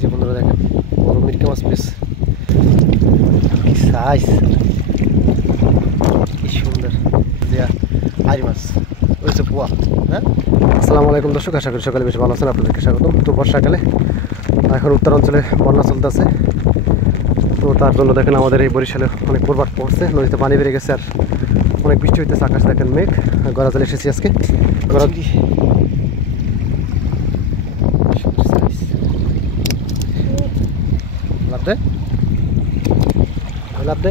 যে বন্ধুরা দেখেন বড় মিরকে মাছ পেয়েছে, কি সাইজ, কি সুন্দর আরি মাছ ওইসব পোয়া। হ্যাঁ, আসসালামু আলাইকুম দর্শক, আশা করি সকালে বেশ ভালো আছেন। আপনাদেরকে স্বাগতম। তো বর্ষাকালে এখন উত্তর অঞ্চলে বন্যা চলতেছে, তো তার জন্য দেখেন আমাদের এই বরিশালে অনেক প্রভাব পড়ছে, নদীতে পানি বেড়ে গেছে আর অনেক বৃষ্টি হইতেছে। আকাশ দেখেন মেঘ, গড়াজালে এসেছি আজকে। লাভ দে লাভ দে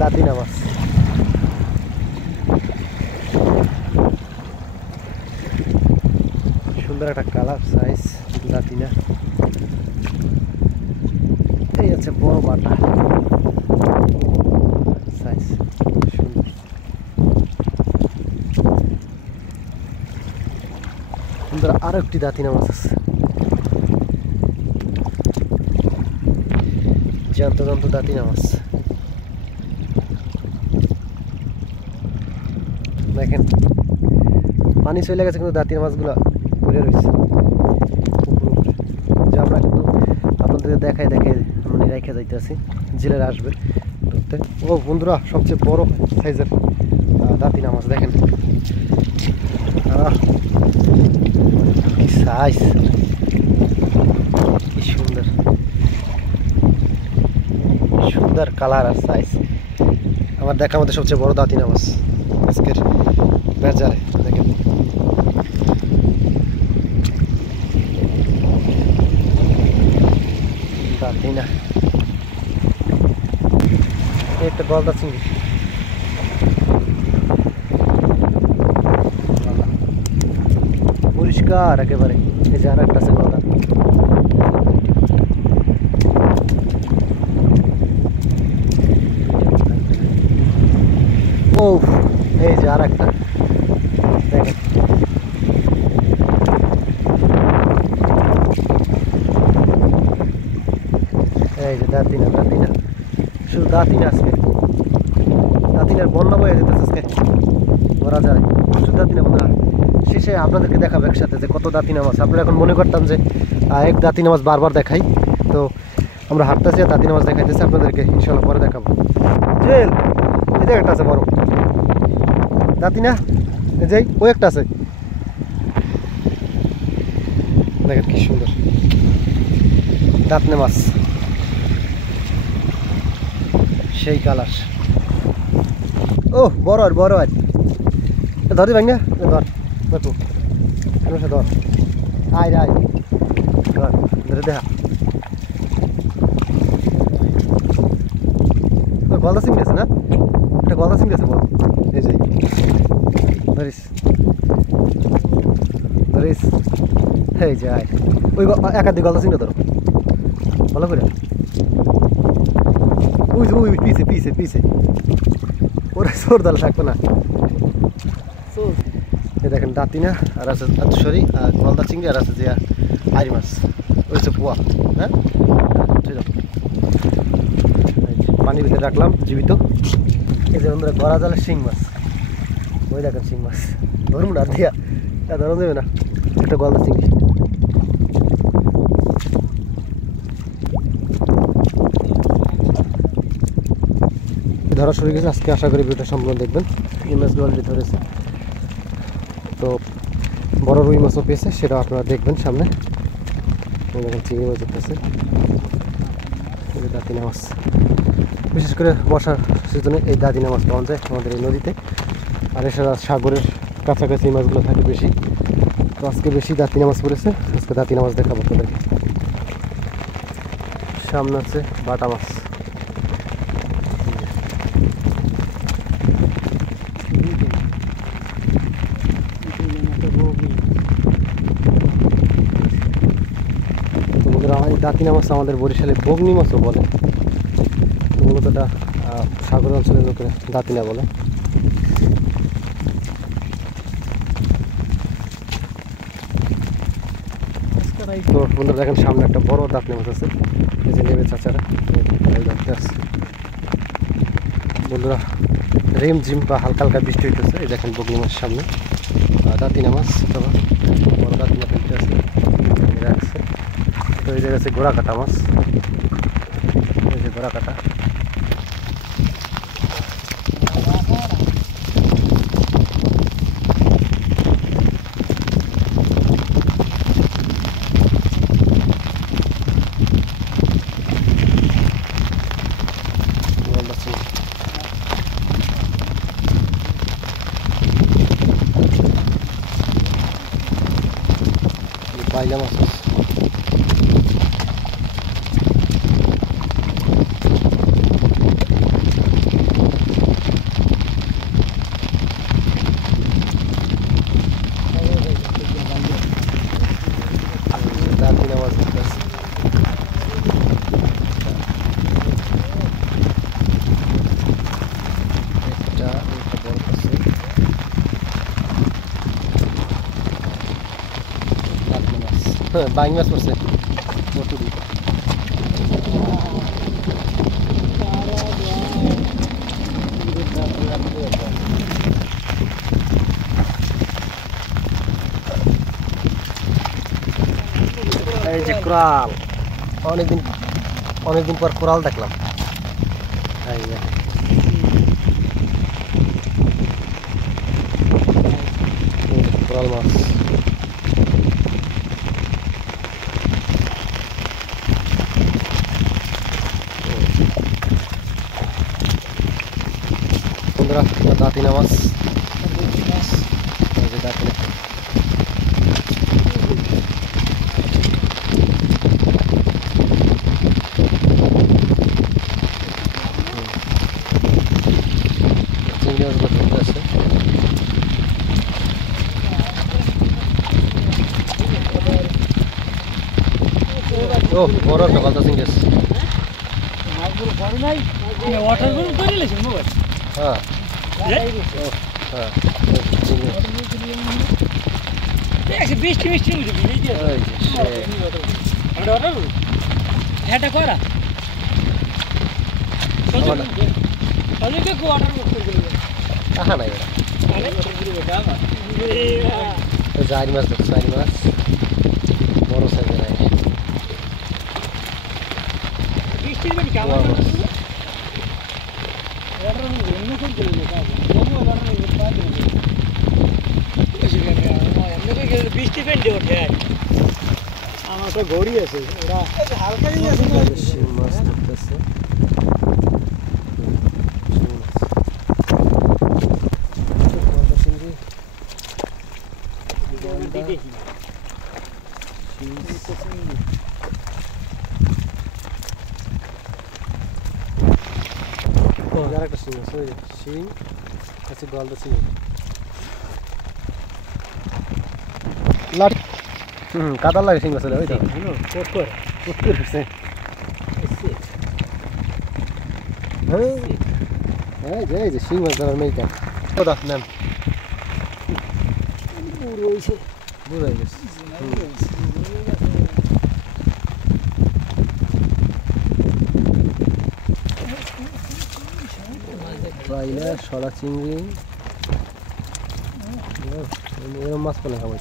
দাদিনা মাছ, সুন্দর একটা কালার সাইজ দাদিনা। এই আছে বড় বাটা সাইজ, সুন্দর। সুন্দর আরো একটি দাতিনা মাছ আছে, জ্যান্ত জ্যান্ত দাতিনা মাছ। দেখেন পানি চলে গেছে কিন্তু দাঁতির মাছগুলো পড়ে রয়েছে যে আমরা কিন্তু আপনাদের দেখাই মানে রেখে যাইতেছি, জেলেরা আসবে ধরতে। ও বন্ধুরা, সবচেয়ে বড় সাইজের দাঁতিনা মাছ দেখেন, কি সাইজ, কি সুন্দর সুন্দর কালার আর সাইজ। আমার দেখার মধ্যে সবচেয়ে বড় দাঁতিনা মাছ আজকের বাজারে। দেখেন দাঁতিনা, একটা গলদা চিংড়ি, পরিষ্কার একেবারে। এই যে আর একটা আছে গলদা, ও এই যে আর একটা দেখেন। এই যে দাঁতিনা, দাঁতিনা, শুধু দাঁতিনা আজকে, দাঁতিনার বন্যা বয়ে যেতেছে আজকে, ধরা যায় প্রচুর দাঁতিনা। বন্ধুরা শেষে আপনাদেরকে দেখাবো একসাথে যে কত দাঁতিনা মাছ। আপনারা এখন মনে করতাম যে এক দাঁতিনা মাছ বারবার দেখাই, তো আমরা হাঁটতেছি আর দাঁতিনা মাছ দেখাইতেছি আপনাদেরকে, ইনশাল্লাহ পরে দেখাবো। জেল এই যে একটা আছে বড় দাঁতিনা, যাই ও একটা আছে দেখেন কি সুন্দর দাঁতনে মাছ, সেই কালার। ও বড় আর বড় আর ধরি ভাই না, ধর বাপু ধর, আয় আয় ধর, ধরে দেখা গলদা চিংড়ি আছে না, একটা গলদা চিংড়ি আছে বড়। এই যে ধরিস ধরিস, এই যে আয় ওই একাধিক গলদা চিংড়ি ধরো ভালো করে। ওই যে ওই পিছে পিছে পিছে ওরা সোর দল থাকবে না। এই দেখেন দাঁতিনা আর আছে সরি গলদা চিংড়ি আর আছে যে আরি মাছ ওই যে পোয়া। হ্যাঁ, পানির ভিতরে রাখলাম জীবিত। এই যে বন্ধুরা গড়া জালের শিং মাছ, ওই দেখেন শিং মাছ ধরুন না দিয়া, ধরুন যাবে না, একটা গলদা চিংড়ি। ধরা শুরু গেছে আজকে, আশা করি ভিডিওটা সম্পূর্ণ দেখবেন। এই মাছগুলো অলরেডি ধরেছে, তো বড় রুই মাছও পেয়েছে, সেটাও আপনারা দেখবেন সামনে। দেখেন চিংড়ি মাছ উঠতেছে, দাঁতিনা মাছ। বিশেষ করে বর্ষার সিজনে এই দাঁতিনা মাছ পাওয়া যায় আমাদের এই নদীতে, আর এছাড়া সাগরের কাছাকাছি এই মাছগুলো থাকে বেশি। তো আজকে বেশি দাঁতিনা মাছ পড়েছে, আজকে দাঁতিনা মাছ দেখাবো আপনাদেরকে। সামনে আছে বাটা মাছ, দাঁতিনা মাছ আমাদের বরিশালে বগ্নি মাছও বলে, মূলত এটা সাগর অঞ্চলের লোকেরা দাঁতিনা বলে। তো বন্ধুরা দেখেন সামনে একটা বড় দাঁতনে মাছ আছে। এই যে নেবে চাচারা ধরতে আসছে বন্ধুরা। রিমঝিম বা হালকা হালকা বৃষ্টি হইতেছে। এই দেখেন বগলি মাছ সামনে দাঁতিনা মাছ অথবা বড় দাঁতিনা ফেলতে আছে রাখছে। তো এই জায়গায় আছে গোড়া কাটা মাছ, এই যে গোড়া কাটা। বাইলা মাছ দাঁতিনা মাছ ধরতেছে। একটা বড় আছে বাইং মাছ পড়ছে মটুরি। এই যে কোরাল, অনেকদিন পর কোরাল দেখলাম। এই যে কোরাল মাছ। বন্ধুরা দাঁতিনা মাছ, দাঁতিনা চিংড়ি মাছগুলো ধরতে আছে। ও বড় একটা বালতা চিংড়ি আছে। হ্যাঁ বৃষ্টি বৃষ্টি এটা করা কাহা নাই জারি মাছ দেখো, জারি মাছ বড় সাইজের নাই। বৃষ্টির মানে বৃষ্টি পেন্টে ওঠে আমার তো ঘড়ি আছে ওরা হালকা মাছ ধরতেছে। আরেকটা শিং আছে, ওই শিং আছে, গলদা শিং লাঠি কাদার লাগে শিং আছে ওই তো এই যে শিং মাছ ধরার মেয়েটা কোথা নেন বুঝাই গেছে। বাইলা সরা চিংড়ি এরকম মাছ পালে খাওয়াই।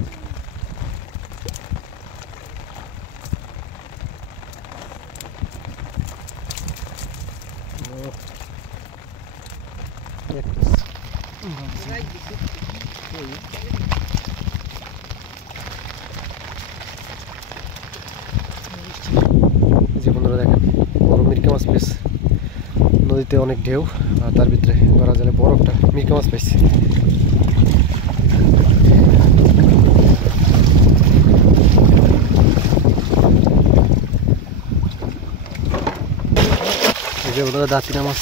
যে বন্ধুরা দেখেন বড় মিরকা মাছ পেয়েছে নদীতে, অনেক ঢেউ আর তার ভিতরে গড়া জালে বড় একটা মিরকা মাছ পেয়েছে। এই যে বন্ধুরা দাঁতিনা মাছ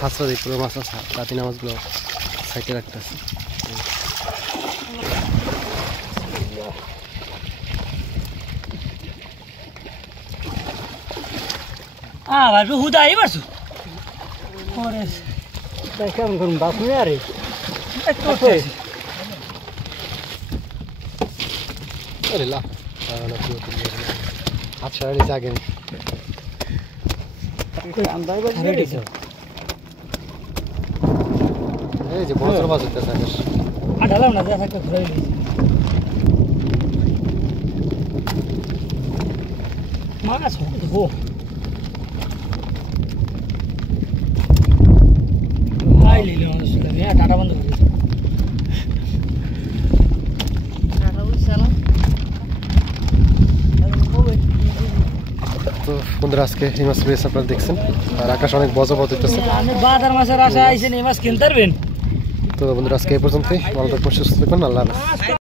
হাঁসরা দিয়ে পুরো মাছ আছে, দাঁতিনা মাছগুলো সাইডে রাখতে আছে। ভাই হুদাই পারছো কেমন করুন বাপ নিয়ে আরে আরে লা হাত সারা জাগে এই যে বড় মাছ হইতেছে আকাশ ঢালাম না যা থাকতে ঘুরে নিয়েছি মাছ ধো ভাই লিলে আমাদের ছিল টাটা বন্ধ করে দিয়েছে টাটা বুঝছে না তো বন্ধুরা আজকে এই মাছ পেয়েছে আপনারা দেখছেন আর আকাশ অনেক বজবজ হইতেছে আমি বাজার মাছের আশা আইছেন এই মাছ কিনতে পারবেন তো বন্ধুরা আজকে এই পর্যন্তই ভালো থাকবেন সুস্থ থাকবেন আল্লাহ হাফেজ